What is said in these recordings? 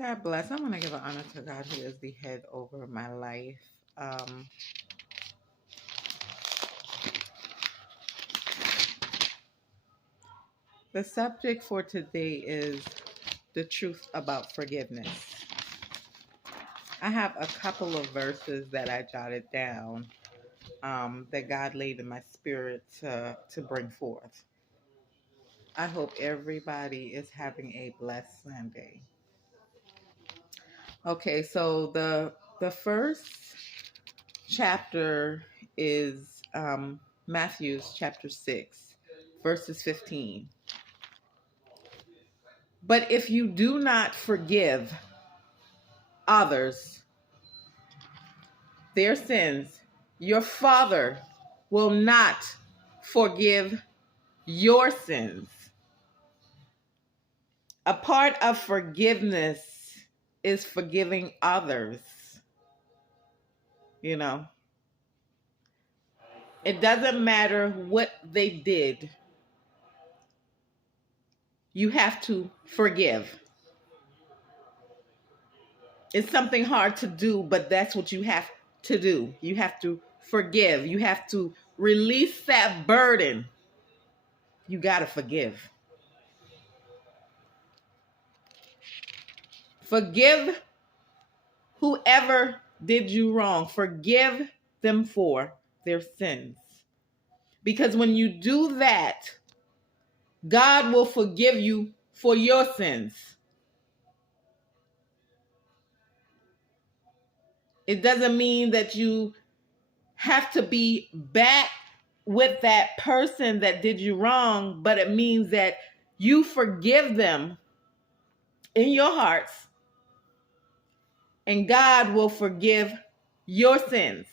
God bless. I want to give an honor to God who is the head over my life. Um, the subject for today is the truth about forgiveness. I have a couple of verses that I jotted down that God laid in my spirit to bring forth. I hope everybody is having a blessed Sunday. Okay, so the first chapter is Matthew's chapter 6, verses 15. But if you do not forgive others their sins, your Father will not forgive your sins. A part of forgiveness is forgiving others. You know, it doesn't matter what they did, you have to forgive. It's something hard to do, but that's what you have to do. You have to forgive. You have to release that burden. You got to forgive. Forgive whoever did you wrong. Forgive them for their sins. Because when you do that, God will forgive you for your sins. It doesn't mean that you have to be back with that person that did you wrong, but it means that you forgive them in your hearts, and God will forgive your sins.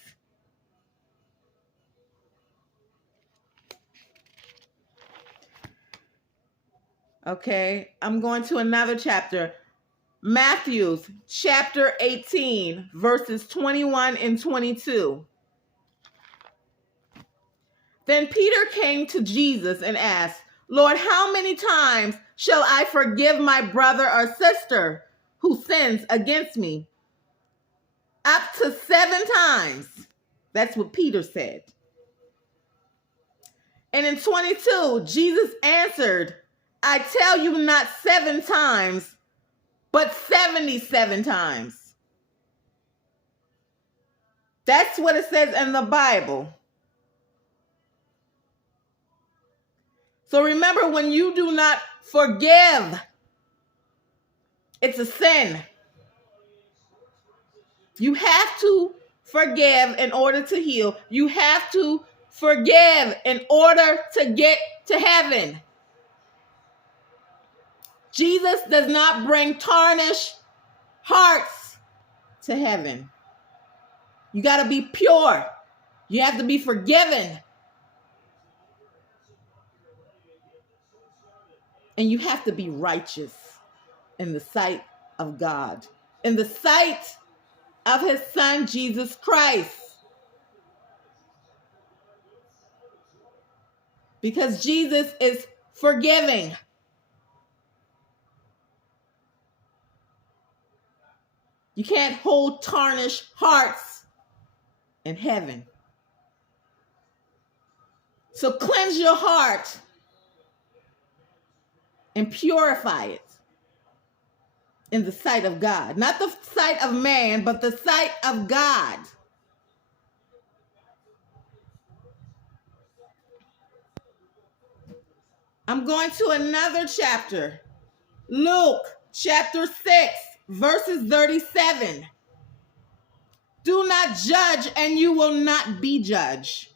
Okay, I'm going to another chapter. Matthew's chapter 18, verses 21 and 22. Then Peter came to Jesus and asked, Lord, how many times shall I forgive my brother or sister who sins against me? Up to 7 times. That's what Peter said. And in 22, Jesus answered, I tell you not 7 times, but 77 times. That's what it says in the Bible. So remember, when you do not forgive, it's a sin. You have to forgive in order to heal. You have to forgive in order to get to heaven. Jesus does not bring tarnished hearts to heaven. You got to be pure. You have to be forgiven. And you have to be righteous in the sight of God, in the sight of his son, Jesus Christ. Because Jesus is forgiving. You can't hold tarnished hearts in heaven. So cleanse your heart and purify it in the sight of God. Not the sight of man, but the sight of God. I'm going to another chapter. Luke chapter 6, verses 37. Do not judge and you will not be judged.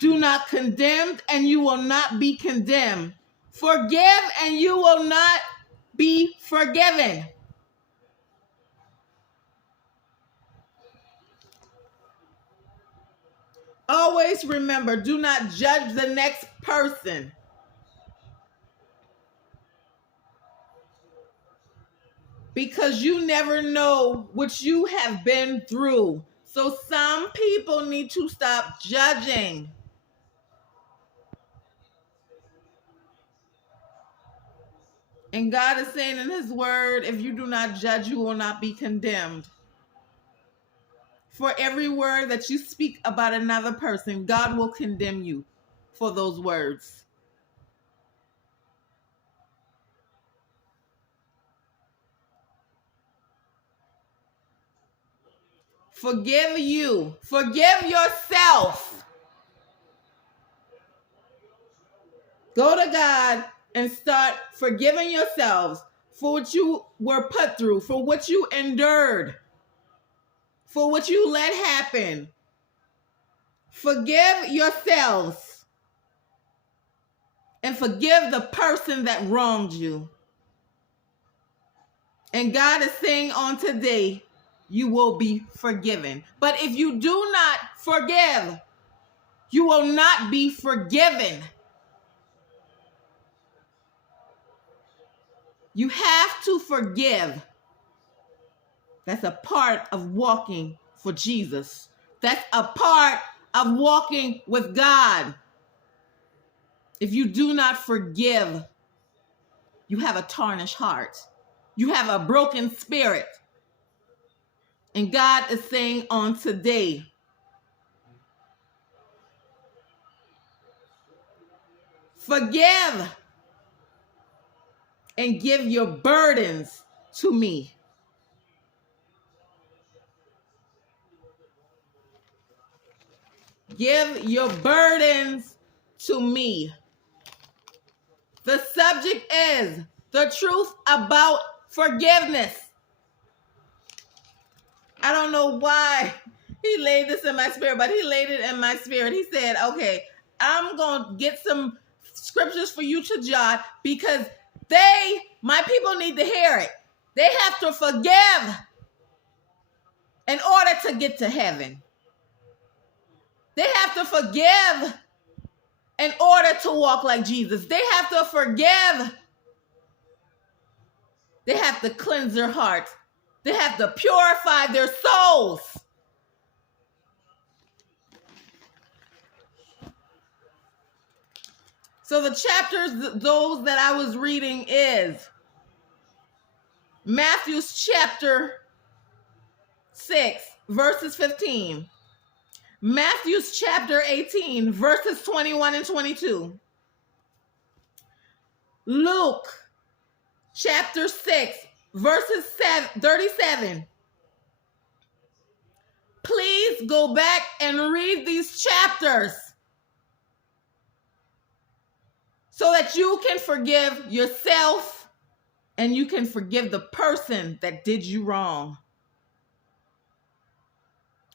Do not condemn and you will not be condemned. Forgive and you will not be forgiven. Always remember, do not judge the next person. Because you never know what you have been through. So some people need to stop judging. And God is saying in his word, if you do not judge, you will not be condemned. For every word that you speak about another person, God will condemn you for those words. Forgive you. Forgive yourself. Go to God and start forgiving yourselves for what you were put through, for what you endured, for what you let happen. Forgive yourselves and forgive the person that wronged you. And God is saying on today, you will be forgiven. But if you do not forgive, you will not be forgiven. You have to forgive. That's a part of walking for Jesus. That's a part of walking with God. If you do not forgive, you have a tarnished heart. You have a broken spirit. And God is saying on today, forgive and give your burdens to me. Give your burdens to me. The subject is the truth about forgiveness. I don't know why he laid this in my spirit, but he laid it in my spirit. He said, okay, I'm going to get some scriptures for you to jot because my people need to hear it. They have to forgive in order to get to heaven. They have to forgive in order to walk like Jesus. They have to forgive. They have to cleanse their hearts. They have to purify their souls. So the chapters, those that I was reading is Matthew chapter 6, verses 15. Matthew chapter 18, verses 21 and 22. Luke chapter 6, verses 37. Please go back and read these chapters so that you can forgive yourself and you can forgive the person that did you wrong.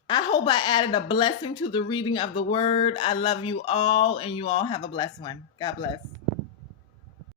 I hope I added a blessing to the reading of the word. I love you all, and you all have a blessed one. God bless.